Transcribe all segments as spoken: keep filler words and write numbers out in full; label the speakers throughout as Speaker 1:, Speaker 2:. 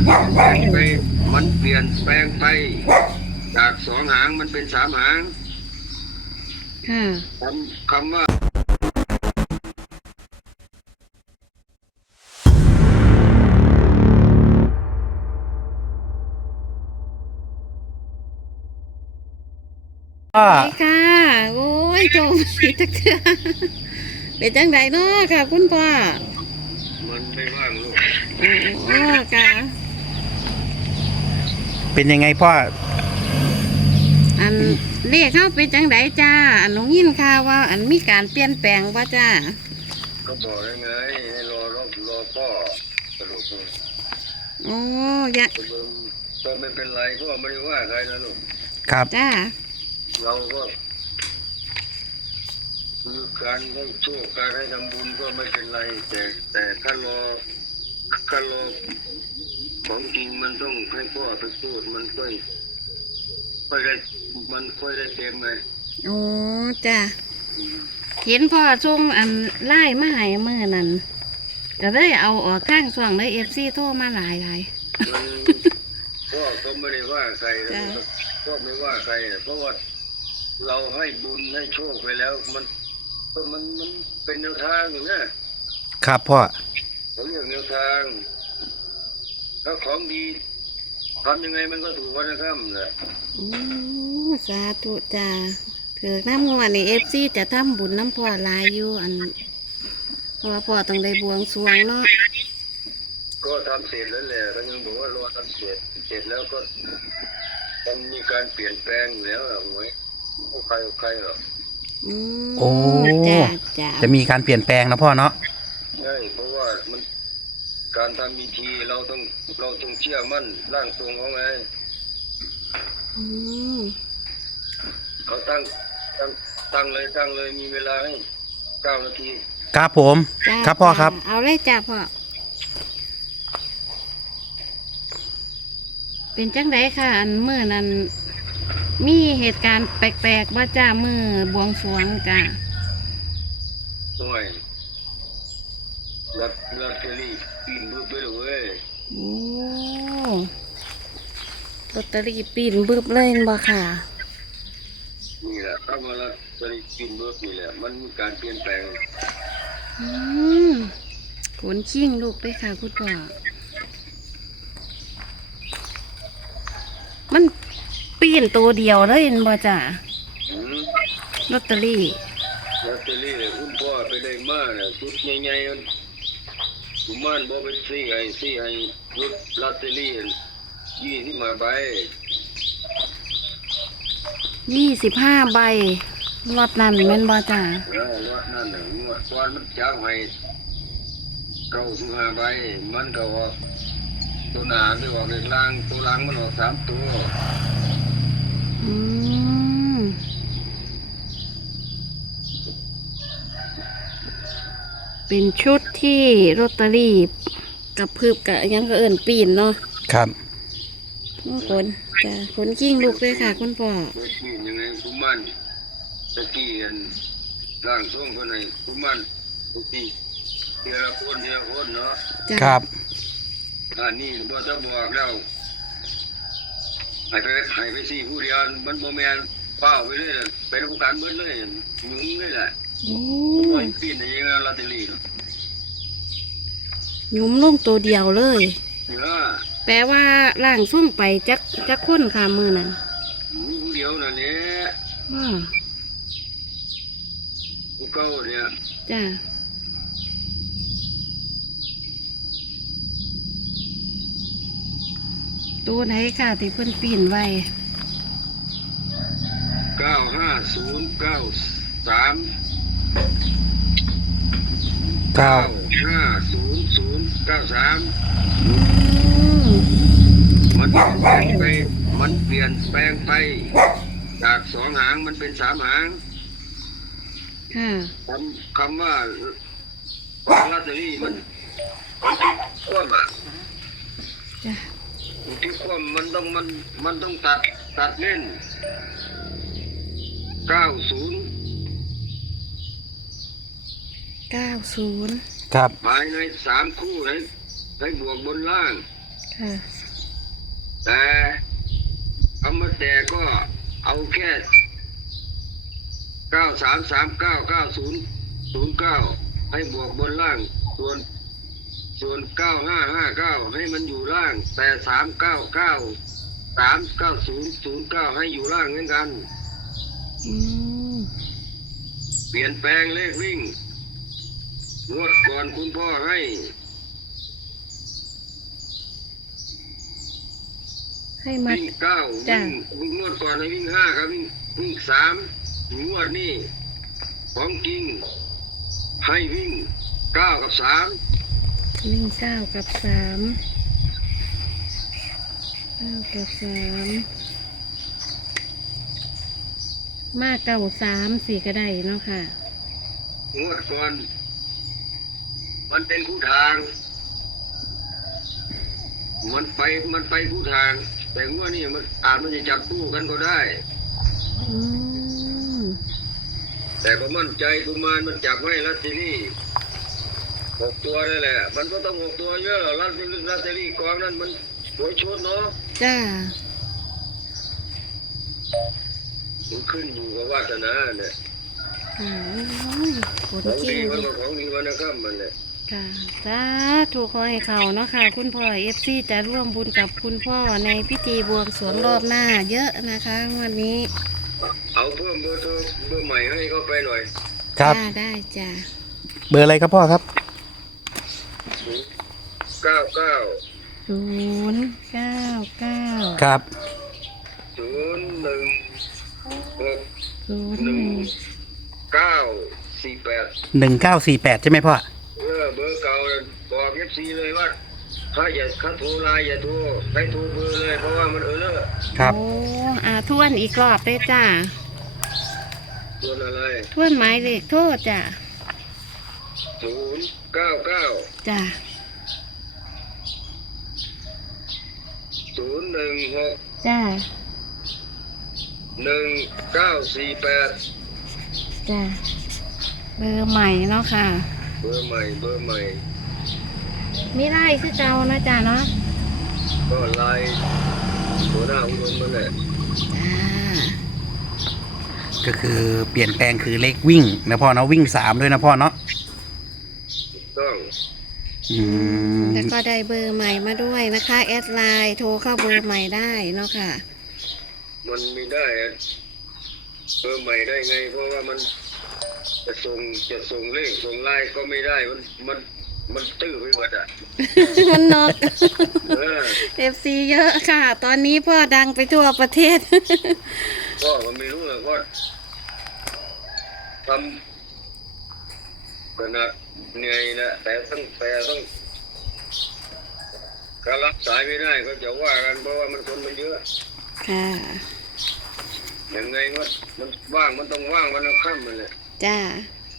Speaker 1: แปลงไปมันเปลี่ยนแปลงไปจากสองหางมันเป็นสามหาง
Speaker 2: ค่ะ
Speaker 1: คำคำว่า
Speaker 2: ไปค่ะ โอ้ยโจมอีกตะเกือเป็นจังไดเนาะค่ะ คุณพ่อ
Speaker 1: มันไม่ว่างลูก
Speaker 2: โอ้ค่ะ
Speaker 3: เป็นยังไงพ่อ
Speaker 2: อันเลขเข้าเป็นจังไดจ้า อันน้องยินค่ะว่าอันมีการเปลี่ยนแปลงว่าจ้า
Speaker 1: ก็บอกยังไงให้รอรอรอพ่อสรุปเลย
Speaker 2: โอ้ยะ
Speaker 1: ก็ไม่เป็นไรก็ไม่ได้ว่าใครนะลูก
Speaker 3: ครับ
Speaker 2: จ้า
Speaker 1: เราก็คือการให้โชคการให้ทำบุญก็ไม่เป็นไรแต่แต่ถ้ารอถ้ารอของจริงมันต้องให้พ่อไปพูดมันค่อยค่อยได้มันค่อยได้เต็มไง
Speaker 2: โอ้จ้าเห็นพ่อช่วงอันไล่มาให้เมื่อนั้นก็เลยเอาออกข้างช่วงเลยเอฟซีโทรมาหลายหลาย
Speaker 1: พ่อก็ไม่ได้ว่าใครนะพ่อไม่ว่าใครเพราะว่าเราให้บุญให้โชคไปแล้วมันมันมันเป็นแนวทางอยู่นะครับ
Speaker 3: พ่อ
Speaker 1: เขาเรียกแนวทางถ้าของดีทำยังไงมันก็ถูกวันนะครับแหละ
Speaker 2: โอ้สาธุจ้าถือน้ำงวดนี่เอฟซีจะทำบุญน้ำพ่อลายอยู่อันเพราะว่าพ่อต้องได้บวงสรวงเนาะ
Speaker 1: ก็ทำเสร็จแล้วแหละก็ยังบอกว่ารอทำเสร็จเสร็จแล้วก็ต้องมีการเปลี่ยนแปลงแล้วหรอหวยใครใครหรอ
Speaker 3: โอ้จะมีการเปลี่ยนแปลงนะพ่อเนาะ
Speaker 1: ใช่เพราะว่ามันการทำมีทีเราต้องเราต้องเชื่อมั่นร่างทรงเขาไงเขาตั้งตั้งตั้งเลยตั้งเลยมีเวลาให้เก้านาที
Speaker 3: ครับผมครับพ่อครับ
Speaker 2: เอาเลยจ้าพ่อเป็นจังไดค่ะอันเมื่อนั้นมีเหตุการณ์แปลกๆว่าจ้ามือบวงสรวงจ้า
Speaker 1: ห่วยรับรับเทลี่ปีนบึ้บไปเลย
Speaker 2: โอ้ลอตเตอรี่ปีนบึ้บเลยบ่ค่ะ
Speaker 1: นี่แหละถ้ามารับเทลี่ปีนบึ้บนี่แหละมันมีการเปลี่ยนแปลง
Speaker 2: อืมขนชิ่งลูกเลยค่ะคุณพ่อมันปีนตัวเดียวเลยบ่จ้าลอตเตอรี่
Speaker 1: ลอตเตอรี่เลยคุณพ่อไปได้มาเนี่ยชุดใหญ่ๆมันกุมารบอกไปซี่ให้ซี่ให้รถลอตเตอรี่ยี่สิบห้าใบ
Speaker 2: ยี่สิบห้าใบรถนั่นแม่นบ่จ้า
Speaker 1: เออรถนั่นน่ะงวดก่อนมันจ้างให้เก้าสิบห้าใบมันก็ว่าตัวหนาหรือว่าเลขล่างตัวล่างมันออกสามตัว
Speaker 2: อืมเป็นชุดที่ลอตเตอรี่กับพืบกับยังก็เอิ่นปีนเนาะ
Speaker 3: ครับ
Speaker 2: คนจ้ะคนกิ้งลูกเลยค่ะคุณพ่อ
Speaker 1: ปีนยังไงกุมันตะกี้อันร่างทรงคนไหนกุมันตะกี้เดียวละคนเดียวคนเนาะ
Speaker 3: ครับ
Speaker 1: อันนี้พอจะบอกแล้วหายไปหายไปสี่ผู้เดียวมันโมเมนเป้าไปเลยเป็นผู้การเบิ้ลเลยหนุ่มเลยแหละ
Speaker 2: โอ้
Speaker 1: ยปีนอย่างนี้ลาติลี
Speaker 2: หนุ่มลงตัวเดียวเลยแปลว่าร่างส่งไปจักจักคนค่ะมือนั้น
Speaker 1: ผู้เดียวนั่นเนี่ย
Speaker 2: ว้า
Speaker 1: ผู้เก่าเนี่ย
Speaker 2: จ้าตัวไหนค่ะที่เพิ่นปีนไว้
Speaker 1: เก้าห้าศูนย์เก้าสาม
Speaker 3: เก้า
Speaker 1: ห้าศูนย์ศูนย์เก้าสามมันเปลี่ยนแปลงไปมันเปลี่ยนแปลงไปจากสองหางมันเป็นสามหาง
Speaker 2: ค่ะ
Speaker 1: คำคำว่าลอตเตอรี่มันมันคว่ำอ่ะ
Speaker 2: จ้ะ
Speaker 1: ที่คว่ำมันต้องมันมันต้องตัดตัดเล่นเก้าศูนย์
Speaker 2: เก้าศูนย์
Speaker 3: ครับ
Speaker 1: ภายในสามคู่เลยให้บวกบนล่าง
Speaker 2: ค่ะ
Speaker 1: แต่คำว่าแต่ก็เอาแค่เก้าสามสามเก้าเก้าศูนย์ศูนย์เก้าให้บวกบนล่างส่วนส่วนเก้าห้าห้าเก้าให้มันอยู่ล่างแต่สามเก้าเก้าสามเก้าศูนย์ศูนย์เก้าให้อยู่ล่างเหมือนกัน
Speaker 2: อืม
Speaker 1: เปลี่ยนแปลงเลขวิ่งงวดก่อนคุณพ่อให้
Speaker 2: ให้มา
Speaker 1: วิ่งเก้า
Speaker 2: จ้ะ
Speaker 1: วิ่งวิ่งงวดก่อนให้วิ่งห้าครับวิ่งวิ่งสามงวดนี่ของจริงให้วิ่งเก้ากับสาม
Speaker 2: วิ่งเก้ากับสามเก้ากับสามมาเก้าสามสี่ก็ได้เนาะค่ะ
Speaker 1: งวดก่อนมันเป็นคู่ทาง มันไปมันไปคู่ทาง แต่งวดนี้มันอาจมันจะจับคู่กันก็ได้
Speaker 2: อืม
Speaker 1: แต่ก็มั่นใจกุมารมันจับให้ลัตเตอรี่หกตัวนั่นแหละ มันก็ต้องหกตัวเยอะลัตเตอรี่ลัตเตอรี่กองนั้นมันสวยชุดเนาะ
Speaker 2: จ้า
Speaker 1: มันขึ้นอยู่กับวาสนาเนี่ย
Speaker 2: ค่ะโอ้ยผล
Speaker 1: ของ
Speaker 2: จริ
Speaker 1: ดี
Speaker 2: ง
Speaker 1: มัน
Speaker 2: ดี
Speaker 1: ก็ของดีมันนะครับมันเนี่ย
Speaker 2: ค่ะสาธุขอให้เขาเนาะค่ะ คุณพ่อเอฟซีจะร่วมบุญกับคุณพ่อในพิธีบวงสรวงรอบหน้าเยอะนะคะวันนี้
Speaker 1: เอาเพิ่มเบอร์โทรเบอร์ใหม่ให้เขาไปหน่อย
Speaker 3: ครับ
Speaker 2: จ้าได้จ้า
Speaker 3: เบอร์อะไรครับพ่อครับ
Speaker 1: เก้าเก้า
Speaker 2: ศูนย์เก้าเก้า
Speaker 3: ครับ
Speaker 1: ศูนย์หนึ่งหก
Speaker 2: ศูนย์
Speaker 1: ห
Speaker 2: ห
Speaker 1: นึ่
Speaker 2: นึ่
Speaker 1: ง
Speaker 2: ง
Speaker 1: เก้าสี่แปด
Speaker 3: หนึ่งเก้าสี่แปดใช่ไหมพ่อ
Speaker 1: เออเบอร์เก่าน่ะบอกเอฟซีเลยว่าถ้าอย่าถ้าโทรไลน์อย่าโทรให้โทรเบอร์เลยเพราะว่ามันเออเลอะ
Speaker 3: ครับ
Speaker 2: โอ้อ่าทวนอีกรอบเลยจ้า
Speaker 1: ส่วนอะไร
Speaker 2: ทวนหมายเลขโทษจ้า
Speaker 1: ศูนย์เก้าเก้า
Speaker 2: จ้า
Speaker 1: ศูนย์หนึ่งหก
Speaker 2: จ้า
Speaker 1: หนึ่งเก้าสี่แปด
Speaker 2: จ้าเบอร์ใหม่เนาะค่ะ
Speaker 1: เบอร์ใหม่เบอร์ใหม่
Speaker 2: มีไล่คือเก่านะจ้าเนาะ
Speaker 1: ก็ไลน์หัวหน้าอุดมมันแหละ
Speaker 2: จ้า
Speaker 3: ก็คือเปลี่ยนแปลงคือเลขวิ่งนะพ่อเนาะวิ่งสามด้วยนะพ่อเนาะ
Speaker 1: ถูกต้อง
Speaker 3: อืม
Speaker 2: แล้วก็ได้เบอร์ใหม่มาด้วยนะคะแอดไลน์โทรเข้าเบอร์ใหม่ได้เนาะค่ะ
Speaker 1: มันไม่ได้อะเบอร์ใหม่ได้ไง เพราะว่ามันจะส่งจะส่งเลขส่งไลน์ก็ไม่ได้มันมันมันตื้อไปหมดอ่ะ
Speaker 2: มันนก
Speaker 1: เออ
Speaker 2: เอฟซีเยอะค่ะ ตอนนี้พ่อดังไปทั่วประเทศ
Speaker 1: พ่อก็ไม่รู้เลยว่าทำขนาดเหนื่อยนะแต่ต้องแต่ต้องการรับสายไม่ได้ก็จะว่ากันเพราะว่ามันคนมันเยอะ
Speaker 2: ค่ะ
Speaker 1: ยังไงวะมันว่างมันต้องว่างมันต้องค่ำมันเลย
Speaker 2: จ้า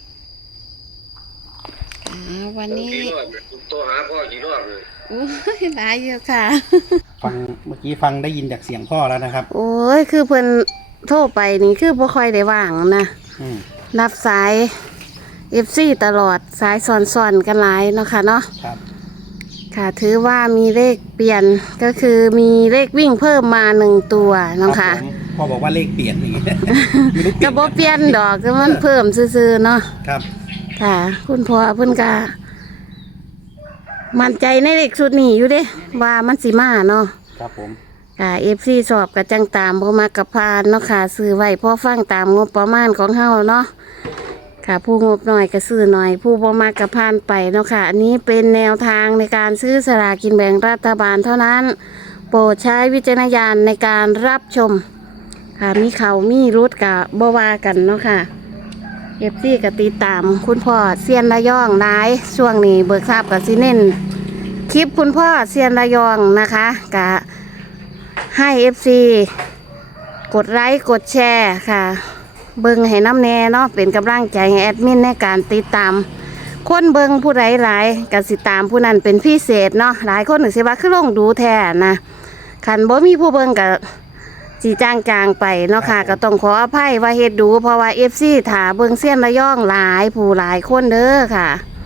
Speaker 2: อ่าวันนี้
Speaker 1: กี่รอบเนี่ยตัวหาพ่อกี่รอบเลย
Speaker 2: โอ้ยหลายอยู่ค่ะ
Speaker 3: ฟังเมื่อกี้ฟังได้ยินจากเสียงพ่อแล้วนะครับ
Speaker 2: โอ้ยคือเพิ่นโทรไปนี่คือบ่ค่อยได้ว่างนะ
Speaker 3: อืม
Speaker 2: รับสายเอฟซีตลอดสายซ้อนๆกันหลายเนาะค่ะเนาะ
Speaker 3: ครับ
Speaker 2: ค่ะถือว่ามีเลขเปลี่ยนก็คือมีเลขวิ่งเพิ่มมาหนึ่งตัวเนาะค่ะ
Speaker 3: รับผมพ่อบอกว่าเลขเปลี่ยนอย่างเงี้ยไม่รู้เป
Speaker 2: ก็
Speaker 3: ลี่ยน
Speaker 2: บ่เปลี่ยนดอกก็มันเพิ่มซื่อๆเนาะ
Speaker 3: ครับ
Speaker 2: ค่ะ คุณพ่อเพิ่นก็มั่นใจในเลขชุดนี้อยู่เด้ว่ามันสิมาเนาะ
Speaker 3: ครับผม
Speaker 2: ค่ะ เอฟ ซี สอบก็จังตามบ่มากับพานเนาะค่ะซื้อไว้พอฟังตามงบประมาณของเฮาเนาะค่ะ ผู้งบหน่อยก็ซื้อหน่อย ผู้บ่มากับพานไปเนาะค่ะ อันนี้เป็นแนวทางในการซื้อสลากกินแบ่งรัฐบาลเท่านั้น โปรดใช้วิจารณญาณในการรับชม ค่ะมีเขามีรุดกับบ่ว่ากันเนาะค่ะเอฟซีก็ติดตามคุณพ่อเซียนระยองหลายช่วงนี้เบิกทราบกับซีเน้นคลิปคุณพ่อเซียนระยองนะคะกะให้เอฟซีกดไลค์กดแชร์ค่ะ เบิ่งให้น้ำแน่เนาะเป็นกำลังใจให้แอดมินในการติดตามคนเบิ่งผู้ใดหลายก็สิตามผู้นั้นเป็นพิเศษเนาะหลายคนถึงสิว่าคือลงดูแท้นะคันบ่มีผู้เบิ่งก็จีจางจางๆไปเนาะค่ะก็ต้องขออภัยว่าเฮ็ดดูเพราะว่า เอฟ ซี ถาเบิ่งเสี้ยนระย่องหลายผู้หลายคนเด้อค่ะ